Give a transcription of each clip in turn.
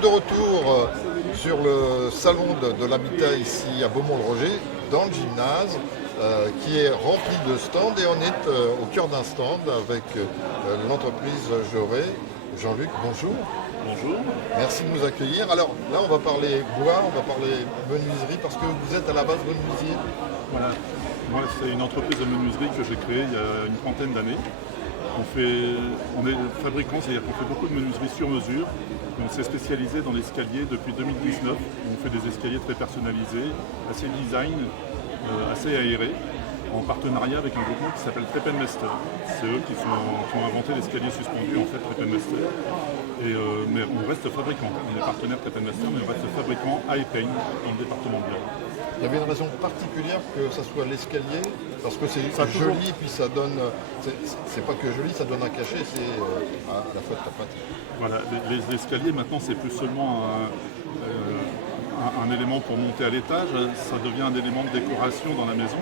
de retour sur le salon de l'habitat ici à Beaumont-le-Roger, dans le gymnase, qui est rempli de stands et on est au cœur d'un stand avec l'entreprise Joré. Jean-Luc, bonjour. Bonjour. Merci de nous accueillir. Alors là, on va parler bois, on va parler menuiserie parce que vous êtes à la base menuisier. Voilà. Moi, c'est une entreprise de menuiserie que j'ai créée il y a une trentaine d'années. On est fabricant, c'est-à-dire qu'on fait beaucoup de menuiserie sur mesure. On s'est spécialisé dans l'escalier depuis 2019. On fait des escaliers très personnalisés, assez design, assez aérés, en partenariat avec un groupement qui s'appelle Treppenmester. C'est eux qui ont inventé l'escalier suspendu, en fait, Treppenmester. Mais on reste fabricant. On est partenaire Treppenmester, mais on reste fabricant à Epain, dans le département de l'Eure. Il y avait une raison particulière que ça soit l'escalier, parce que c'est toujours... joli, puis ça donne, c'est pas que joli, ça donne un cachet, c'est à la fois de ta pratique. Voilà, les escaliers maintenant c'est plus seulement un élément pour monter à l'étage, ça devient un élément de décoration dans la maison.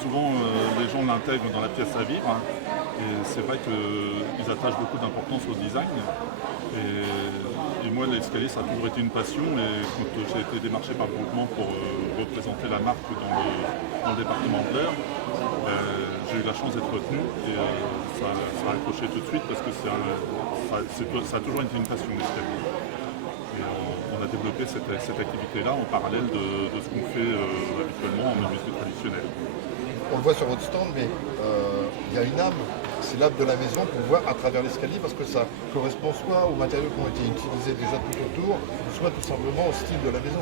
Souvent les gens l'intègrent dans la pièce à vivre, et c'est vrai qu'ils attachent beaucoup d'importance au design. Et moi, l'escalier, ça a toujours été une passion. Et quand j'ai été démarché par le groupement pour représenter la marque dans le département de l'Eure, j'ai eu la chance d'être retenu. Et ça a accroché tout de suite parce que ça a toujours été une passion, l'escalier. Et on a développé cette activité-là en parallèle de ce qu'on fait habituellement en menuiserie traditionnelle. On le voit sur votre stand, mais il y a une âme. C'est l'âme de la maison qu'on voit à travers l'escalier parce que ça correspond soit aux matériaux qui ont été utilisés déjà tout autour, soit tout simplement au style de la maison.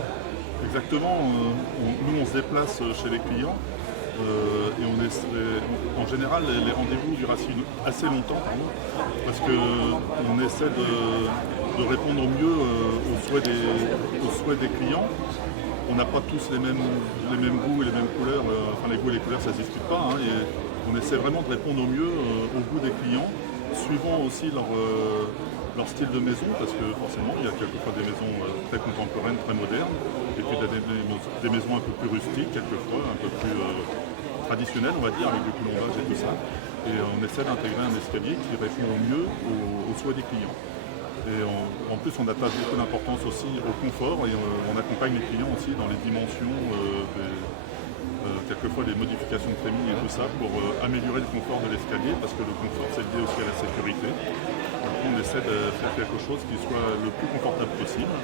Exactement. Nous, on se déplace chez les clients et en général, les rendez-vous durent assez longtemps, parce qu'on essaie de répondre au mieux aux souhaits des clients. On n'a pas tous les mêmes goûts et les mêmes couleurs. Enfin, les goûts et les couleurs, ça ne se discute pas. Et on essaie vraiment de répondre au mieux au goût des clients, suivant aussi leur style de maison, parce que forcément, il y a quelquefois des maisons très contemporaines, très modernes, et puis des maisons un peu plus rustiques, quelquefois, un peu plus traditionnelles, on va dire, avec du colombage et tout ça. Et on essaie d'intégrer un escalier qui répond au mieux aux souhaits des clients. Et en plus, on attache beaucoup d'importance aussi au confort et on accompagne les clients aussi dans les dimensions, quelquefois des modifications de trémie et tout ça pour améliorer le confort de l'escalier, parce que le confort c'est lié aussi à la sécurité. Donc on essaie de faire quelque chose qui soit le plus confortable possible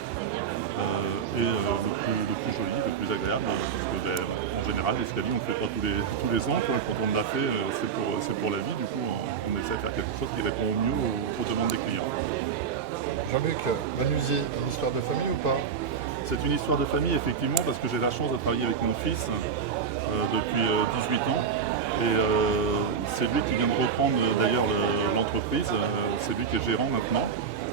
et le plus joli, le plus agréable, parce que en général l'escalier on ne le fait pas tous les ans, quand on l'a fait c'est pour la vie, du coup on essaie de faire quelque chose qui répond au mieux aux demandes des clients. Jean-Luc, menuisier, une histoire de famille ou pas? C'est une histoire de famille, effectivement, parce que j'ai la chance de travailler avec mon fils depuis 18 ans. Et c'est lui qui vient de reprendre d'ailleurs l'entreprise. C'est lui qui est gérant maintenant.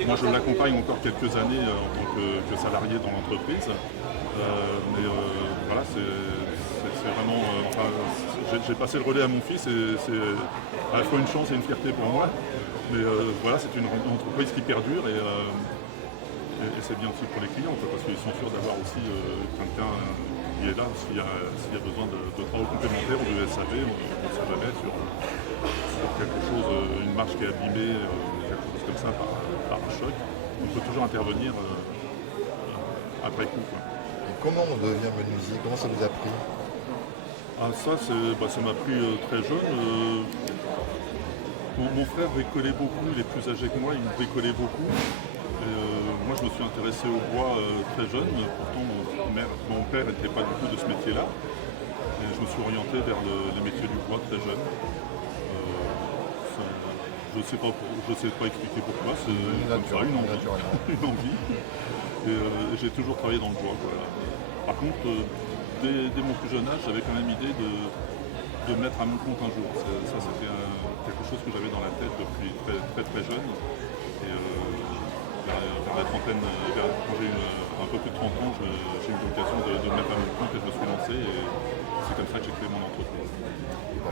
Moi, je l'accompagne encore quelques années en tant que salarié dans l'entreprise. Mais voilà, c'est vraiment... j'ai passé le relais à mon fils et c'est à la fois une chance et une fierté pour moi. Mais voilà, c'est une entreprise qui perdure et c'est bien aussi pour les clients, parce qu'ils sont sûrs d'avoir aussi quelqu'un qui est là s'il y a besoin de travaux complémentaires ou de SAV, on ne sait jamais sur quelque chose, une marche qui est abîmée, quelque chose comme ça par un choc. On peut toujours intervenir après coup. Et comment on devient menuisier? Comment ça vous a pris? Ça m'a pris très jeune. Mon frère bricolait beaucoup, il est plus âgé que moi, il bricolait beaucoup. Moi je me suis intéressé au bois très jeune, pourtant mon père n'était pas du tout de ce métier-là. Et je me suis orienté vers les métiers du bois très jeune. Je ne sais pas expliquer pourquoi, c'est comme ça, une envie. Et j'ai toujours travaillé dans le bois. Voilà. Par contre, dès mon plus jeune âge, j'avais quand même l'idée de me mettre à mon compte un jour. Ça c'était quelque chose que j'avais dans la tête depuis très jeune. Et vers la trentaine, quand j'ai eu un peu plus de 30 ans, j'ai eu l'occasion de me mettre à mon compte et je me suis lancé. Et c'est comme ça que j'ai créé mon entreprise.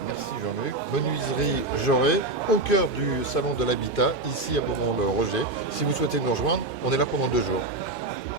Merci Jean-Luc. Menuiserie Joré, au cœur du salon de l'habitat, ici à Beaumont-le-Roger. Si vous souhaitez nous rejoindre, on est là pendant 2 jours.